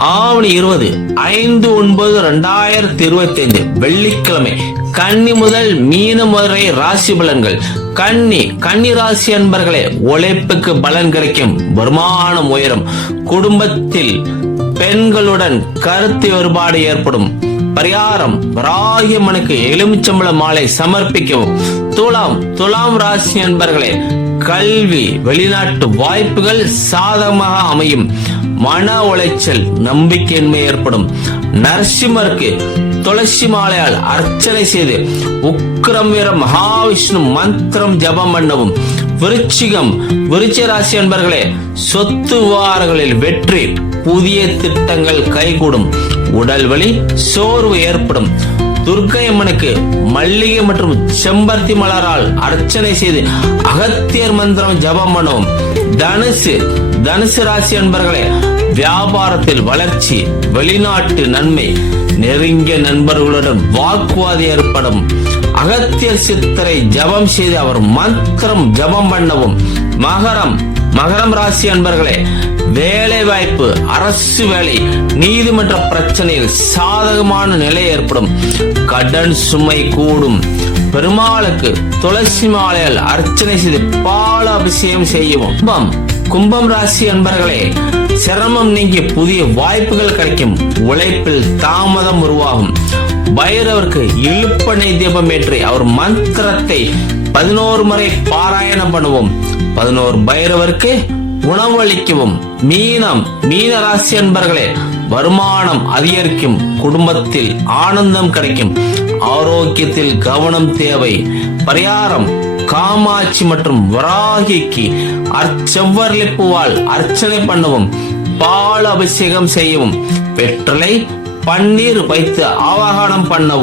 ஆவணி இருபது ஐந்து ஒன்பது ரெண்டாயிரத்தி இருபத்தி ஐந்து வெள்ளிக்கிழமை. கன்னி முதல் மீனம் வரை ராசி பலன்கள். கன்னி கன்னி ராசி அன்பர்களே உழைப்புக்கு பலன் கிடைக்கும் வருமானம் உயரும். குடும்பத்தில் பெண்களுடன் கருத்து வேறுபாடு ஏற்படும். பரிகாரம் வராகியம்மனுக்கு எலுமிச்சம்பள மாலை சமர்ப்பிக்கவும். துலாம் துலாம் ராசி அன்பர்களே கல்வி வெளிநாட்டு வாய்ப்புகள் சாதகமாக அமையும். மன உளைச்சல் நம்பிக்கையின்மை ஏற்படும். நரசிம்மருக்கு துளசி மாலையால் அர்ச்சனை செய்து உக்ரம் வீர மகாவிஷ்ணு மந்திரம் ஜபம் பண்ணவும். விருச்சிகம் விருச்சிக ராசி சொத்து விவகாரங்களில் வெற்றி புதிய திட்டங்கள் கைகூடும். உடல் வலி சோர்வு ஏற்படும். துர்க்கை அம்மனுக்கு மல்லிகை மற்றும் செம்பருத்தி மலரால் அர்ச்சனை செய்து அகத்தியர் மந்திரம் ஜபம் பண்ணவும். தனுசு தனுசு ராசி அன்பர்களே வியாபாரத்தில் வளர்ச்சி வெளிநாட்டு நன்மை நெருங்கிய நண்பர்களுடன் வாக்குவாதி ஏற்படும். அகத்திய சித்தரை ஜபம் செய்து அவர் மந்திரம் ஜபம் பண்ணவும். மகரம் மகரம் ராசி அன்பர்களே வேலை வாய்ப்பு அரசு வேலை நீதிமன்ற பிரச்சனையில் சாதகமான நிலை ஏற்படும். கடன் சுமை கூடும். பெருமாளுக்கு துளசி மாலையால் அர்ச்சனை செய்து பால அபிஷேகம் செய்யவும் கும்பம். கும்பம் ராசி அன்பர்களே சிரமம் நீங்கி புதிய வாய்ப்புகள் கிடைக்கும். உழைப்பில் தாமதம் உருவாகும். பைரவருக்கு இழுப்பனை தீபம் ஏற்றி அவர் மந்திரத்தை பதினோரு முறை பாராயணம் பண்ணுவோம். பதினோரு பைரவருக்கு உணவளிக்கவும். மீனம் மீன ராசி அன்பர்களே வருமானம் அதிகரிக்கும் குடும்பத்தில் ஆனந்தம் கிடைக்கும் ஆரோக்கியத்தில் கவனம் தேவை. பரிகாரம் காமாட்சி மற்றும் வராகிக்கு அச்செவ்வரளி அர்ச்சனை பண்ணவும் பால் அபிஷேகம் செய்யவும் பெற்றலை பன்னீர் வைத்து ஆவாகனம் பண்ணவும்.